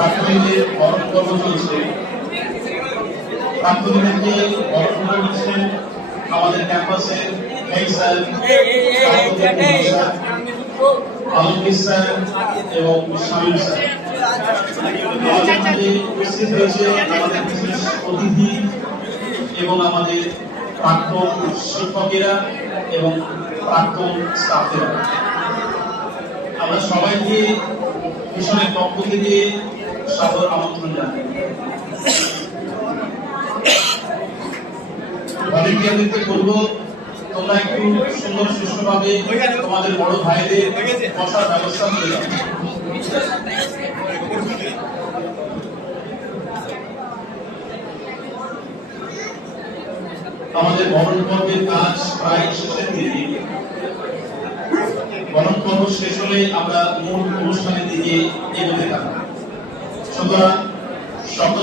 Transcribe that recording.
প্রাক্তনীদের বরণ পর্ব চলছে। প্রাক্তনীদেরকে বরণ করে দিচ্ছেন আমাদের ক্যাম্পাসের হেড স্যার আলমগীর স্যার এবং শামীম স্যার। আমাদের মধ্যে উপস্থিত হয়েছে আমাদের বিশেষ অতিথি এবং আমাদের প্রাক্তন শিক্ষকেরা এবং প্রাক্তন স্টাফেরা। আমরা সবাইকে মিশনের পক্ষ থেকে সাদর আমন্ত্রণ জানাই। ভলেন্টিয়ারদেরকে বলবো তোমরা একটু সুন্দর সুষ্ঠুভাবে তোমাদের বড় ভাইদের বসার ব্যবস্থা করে দাও। আমাদের বরণ পর্বের কাজ প্রায় শেষের দিকে। বরণ পর্ব শেষ হলে আমরা মূল অনুষ্ঠানের দিকে এগোতে থাকবো। সুতরাং সকলে